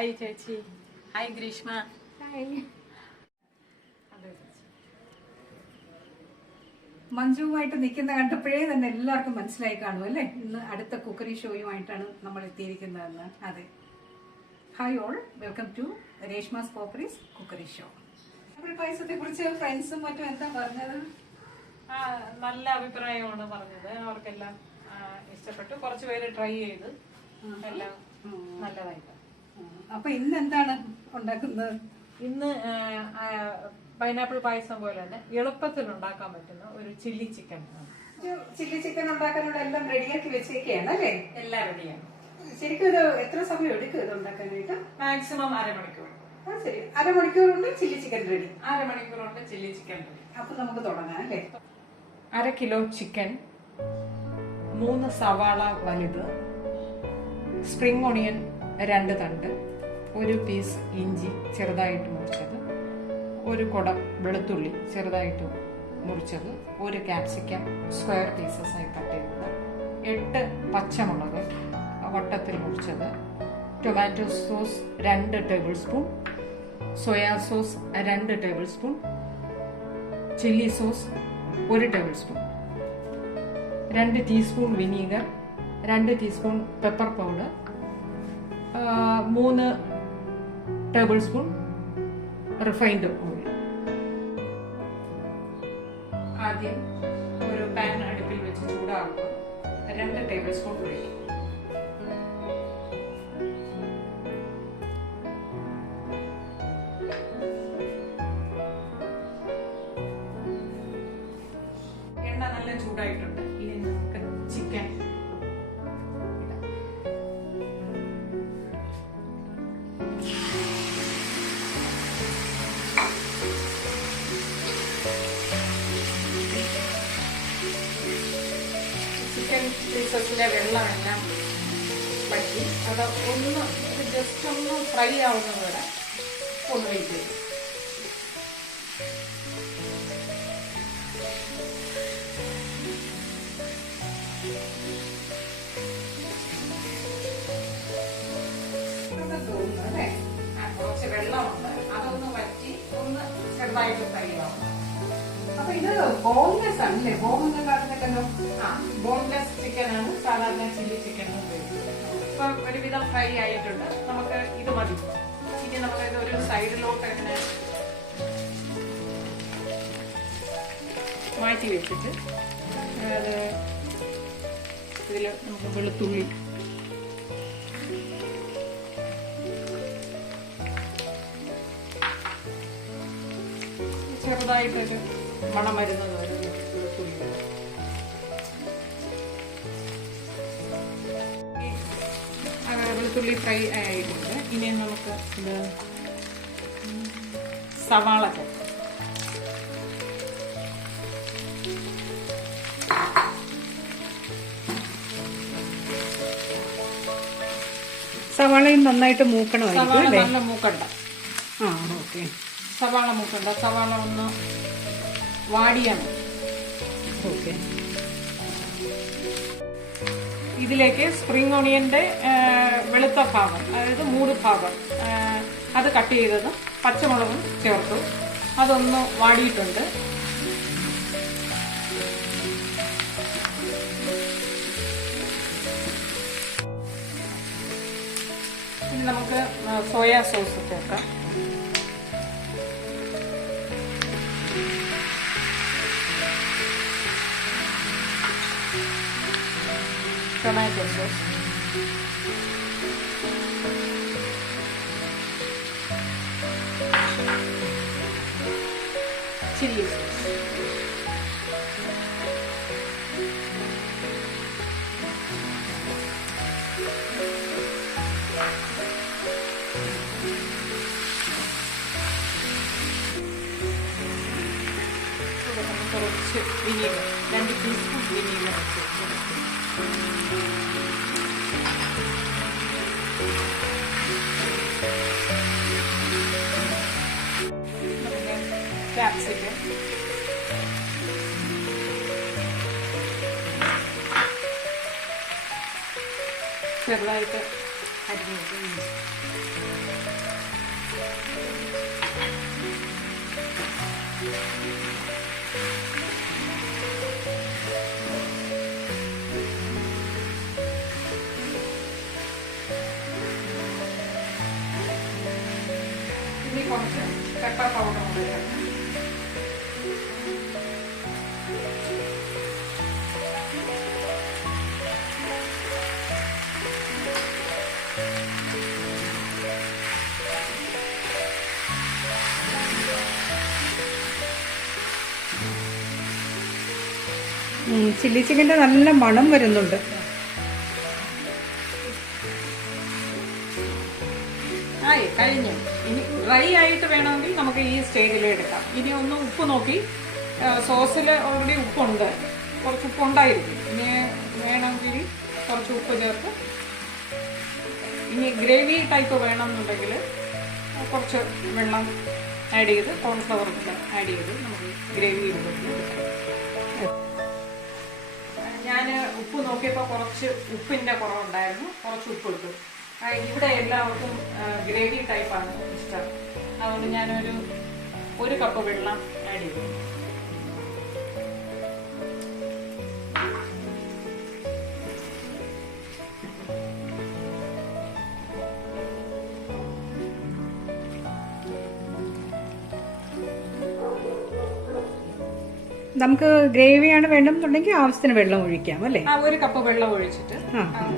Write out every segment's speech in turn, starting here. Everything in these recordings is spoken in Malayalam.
ഹായ് ചേച്ചി. ഹായ് ഗ്രീഷ്മ. ഹായ്. മഞ്ജുവുമായിട്ട് നിൽക്കുന്ന കണ്ടപ്പോഴേ തന്നെ എല്ലാവർക്കും മനസ്സിലായി കാണും അല്ലേ, ഇന്ന് അടുത്ത കുക്കറി ഷോയുമായിട്ടാണ് നമ്മൾ എത്തിയിരിക്കുന്നതെന്ന്. അതെ, hi all, welcome to Reshma's popperies cookery show. നമ്മുടെ പായസത്തെ കുറിച്ച് ഫ്രണ്ട്സും മറ്റും എന്താ പറഞ്ഞത്? നല്ല അഭിപ്രായമാണ് പറഞ്ഞത്. അവർക്കെല്ലാം ഇഷ്ടപ്പെട്ടു. കുറച്ച് പേര് ട്രൈ ചെയ്ത് എല്ലാം നല്ലതായിട്ട്. അപ്പൊ ഇന്ന് എന്താണ് ഉണ്ടാക്കുന്നത്? ഇന്ന് പൈനാപ്പിൾ പായസം പോലെ തന്നെ എളുപ്പത്തിൽ ഉണ്ടാക്കാൻ പറ്റുന്ന ഒരു ചില്ലി ചിക്കൻ. ചില്ലി ചിക്കൻ ഉണ്ടാക്കാനുള്ള എല്ലാം റെഡിയാക്കി വെച്ചേക്കാണ് അല്ലേ? എല്ലാം റെഡിയാണ്. ശരിക്കും ഇത് എത്ര സമയം എടുക്കും ഇത് ഉണ്ടാക്കാനായിട്ട്? മാക്സിമം അരമണിക്കൂർ. ശരി, അരമണിക്കൂർ കൊണ്ട് ചില്ലി ചിക്കൻ റെഡി. അരമണിക്കൂർ കൊണ്ട് ചില്ലി ചിക്കൻ റെഡി. അപ്പൊ നമുക്ക് തുടങ്ങാം അല്ലേ? 1/2 കിലോ ചിക്കൻ, 3 സവാള വലുത്, സ്പ്രിംഗ് ഓണിയൻ 2 തണ്ട്, 1 പീസ് ഇഞ്ചി ചെറുതായിട്ട് മുറിച്ചത്, 1 കുടം വെളുത്തുള്ളി ചെറുതായിട്ട് മുറിച്ചത്, 1 ക്യാപ്സിക്കം സ്ക്വയർ പീസസ് ആയി കട്ട് ചെയ്തത്, 8 പച്ചമുളക് വട്ടത്തിൽ മുറിച്ചത്, tomato sauce 2 tablespoon, soya sauce 2 tablespoon, chilli sauce 1 tablespoon, 2 teaspoon vinegar, 2 teaspoon pepper powder, 3 tablespoon refined oil. ആദ്യം ഒരു പാൻ അടുപ്പിൽ വെച്ച് ചൂടാകുമ്പോൾ 2 ടേബിൾ സ്പൂൺ ഒഴിക്കും. എണ്ണ നല്ല ചൂടായിട്ടുണ്ട്. ഇനി നമുക്ക് ചിക്കൻ പീസസിലെ വെള്ളമെല്ലാം വറ്റി അത് ഒന്ന് ജസ്റ്റ് ഒന്ന് ഫ്രൈ ആവുന്നത് വരെ ഒന്ന് വെയിറ്റ് ചെയ്യും. കുറച്ച് വെള്ളമുണ്ട്, അതൊന്ന് വറ്റി ഒന്ന് ചെറുതായിട്ട് ഫ്രൈ ആവും. അപ്പൊ ഇത് ബോൺലെസ് ആണല്ലേ? ബോണൊന്നും കാണുന്നില്ലല്ലോ. ബോൺലെസ് ചിക്കനാണ് സാധാരണ ചില്ലി ചിക്കൻ ഉപയോഗിക്കുന്നത്. ഇപ്പൊ ഒരുവിധം ഫ്രൈ ആയിട്ടുണ്ട്. നമുക്ക് ഇത് മതി. ഇനി നമ്മളിത് ഒരു സൈഡിലോട്ട് ഇങ്ങനെ മാറ്റി വെച്ചിട്ട് അത് ഇതിൽ നമുക്ക് വെളുത്തുള്ളി ചെറുതായിട്ടൊരു മണം വരുന്നത് വരെ വെളുത്തുള്ളി. വെളുത്തുള്ളി ഫ്രൈ ആയിട്ടുണ്ട്. ഇനി നമുക്ക് ഇത് സവാള ചേർക്കാം. സവാളയും നന്നായിട്ട് മൂക്കണമായിരിക്കും. സവാള നല്ല മൂക്കണ്ട. ഓക്കെ. സവാള മൂക്കണ്ട. സവാള ഒന്ന് വാടിയാണ്. ഓക്കെ. ഇതിലേക്ക് സ്പ്രിംഗ് ഓണിയന്റെ വെളുത്ത ഭാഗം, അതായത് 3 ഭാഗം അത് കട്ട് ചെയ്തതും പച്ചമുളകും ചേർത്തു. അതൊന്ന് വാടിയിട്ടുണ്ട്. ഇനി നമുക്ക് സോയാ സോസ് ചേർക്കാം. ടൊമാറ്റോ സോസ്, ചില്ലി സോസ്, കുറച്ച് വിനീഗർ, 2 ടീസ്പൂൺ വിനീഗർ ക്യാപ്സിക്കം, ചെറുതായിട്ട് അരിഞ്ഞു. ചില്ലി ചിക്കൻ്റെ നല്ല മണം വരുന്നുണ്ട്. ആയി കഴിഞ്ഞു. ഇനി ഡ്രൈ ആയിട്ട് വേണമെങ്കിൽ നമുക്ക് ഈ സ്റ്റേജിൽ എടുക്കാം. ഇനി ഒന്ന് ഉപ്പ് നോക്കി, സോസിൽ ഓൾറെഡി ഉപ്പുണ്ട്, കുറച്ച് ഉപ്പുണ്ടായിരിക്കും. ഇനി വേണമെങ്കിൽ കുറച്ച് ഉപ്പ് ചേർത്ത്, ഇനി ഗ്രേവി ടൈപ്പ് വേണമെന്നുണ്ടെങ്കിൽ കുറച്ച് വെള്ളം ആഡ് ചെയ്ത്, കോൺഫ്ലവർ ആഡ് ചെയ്ത് നമുക്ക് ഗ്രേവി രൂപത്തിൽ എടുക്കാം. ഞാൻ ഉപ്പ് നോക്കിയപ്പോൾ കുറച്ച് ഉപ്പിൻ്റെ കുറവുണ്ടായിരുന്നു, കുറച്ച് ഉപ്പ് ഇട്ടു. ഇവിടെ എല്ലാവർക്കും ഗ്രേവി ടൈപ്പാണ് ഇഷ്ടം. അതുകൊണ്ട് ഞാനൊരു 1 കപ്പ് വെള്ളം ആഡ് ചെയ്തു. നമുക്ക് ഗ്രേവിയാണ് വേണ്ടെന്നുണ്ടെങ്കിൽ ആവശ്യത്തിന് വെള്ളം ഒഴിക്കാം അല്ലേ? 1 കപ്പ് വെള്ളം ഒഴിച്ചിട്ട്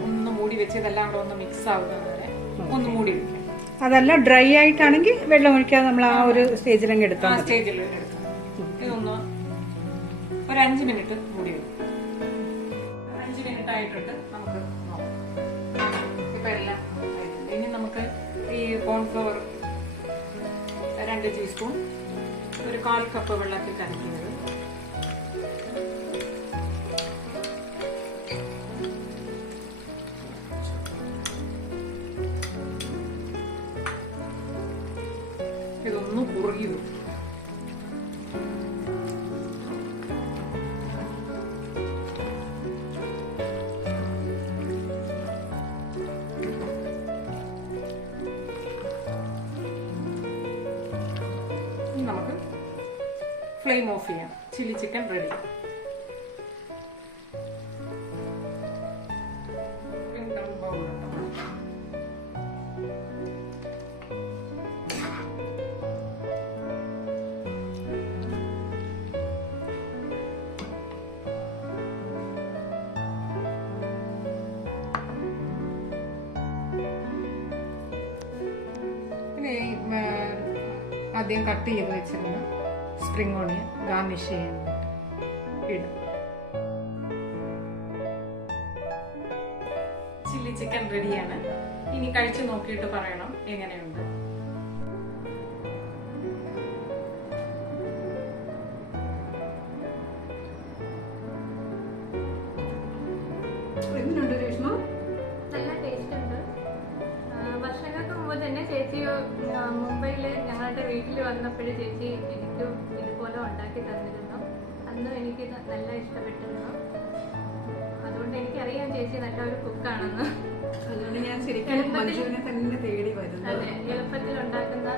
ഒന്ന് മൂടി വെച്ച് ഇതെല്ലാം കൂടെ ഒന്ന് മിക്സ് ആവുന്നത് വരെ ഒന്ന് മൂടി വെക്കാം. അതല്ല ഡ്രൈ ആയിട്ടാണെങ്കിൽ വെള്ളം ഒഴിക്കാതെ നമ്മൾ ആ ഒരു സ്റ്റേജിലങ്ങ് എടുക്കാം. സ്റ്റേജിൽ എടുക്കാം. ഇതൊന്ന് ഒരു 5 മിനിറ്റ് മൂടി വെക്കും. 5 മിനിറ്റ് ആയിട്ടുണ്ട്. നമുക്ക് നോക്കാം. ഇപ്പൊ എല്ലാം ഇനി നമുക്ക് ഈ കോൺഫ്ലവർ 2 ടീസ്പൂൺ, ഒരു 1/4 കപ്പ് വെള്ളത്തിൽ കലക്കിയത്, ഇതൊന്ന് കുറുകി വരും. നമുക്ക് ഫ്ലെയിം ഓഫ് ചെയ്യാം. Chilli chicken ready. ആദ്യം കട്ട് ചെയ്ത് വെച്ചിരുന്ന സ്പ്രിംഗ് ഓണിയൻ ഗാർണിഷ് ചെയ്യാൻ ഇടും. ചില്ലി ചിക്കൻ റെഡിയാണ്. ഇനി കഴിച്ചു നോക്കിയിട്ട് പറയണം എങ്ങനെയുണ്ട്. എങ്ങനെയുണ്ട് രേഷ്മ? നല്ല ടേസ്റ്റ് ഉണ്ട്. വർഷങ്ങൾക്ക് മുമ്പ് തന്നെ ചേച്ചി മുംബൈയിൽ ഞങ്ങളുടെ വീട്ടിൽ വന്നപ്പോഴും ചേച്ചി എനിക്കും ഇതുപോലെ ഉണ്ടാക്കി തന്നിരുന്നു. അന്നും എനിക്ക് നല്ല ഇഷ്ടപ്പെട്ടിരുന്നു. അതുകൊണ്ട് എനിക്കറിയാം ചേച്ചി നല്ലൊരു കുക്കാണെന്ന്. അതുകൊണ്ട് ഞാൻ ശരിക്കും മഞ്ജുവിനെ തന്നെ തേടി വരുന്നു. അതെ, എളുപ്പത്തിൽ ഉണ്ടാക്കുന്ന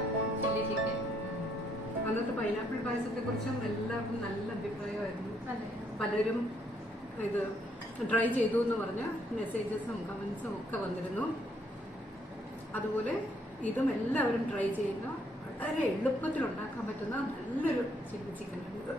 ചില്ലി ചിക്കൻ. അന്നത്തെ പൈനാപ്പിൾ പായസത്തെ കുറിച്ചും എല്ലാവർക്കും നല്ല അഭിപ്രായമായിരുന്നു. പലരും ഇത് ട്രൈ ചെയ്തു എന്ന് പറഞ്ഞ മെസ്സേജസും കമൻസും ഒക്കെ വന്നിരുന്നു. അതുപോലെ ഇതും എല്ലാവരും ട്രൈ ചെയ്യുക. വളരെ എളുപ്പത്തിൽ ഉണ്ടാക്കാൻ പറ്റുന്ന നല്ലൊരു ചില്ലി ചിക്കനാണ് ഇത്.